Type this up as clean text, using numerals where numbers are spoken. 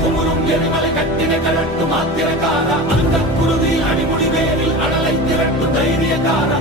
குமுறும் எரிமலை கட்டின கரட்டும் ஆத்திரக்காரா அந்த குருதி அடிமுடி வேரில் அடலை திரட்டும் தைரியக்காரா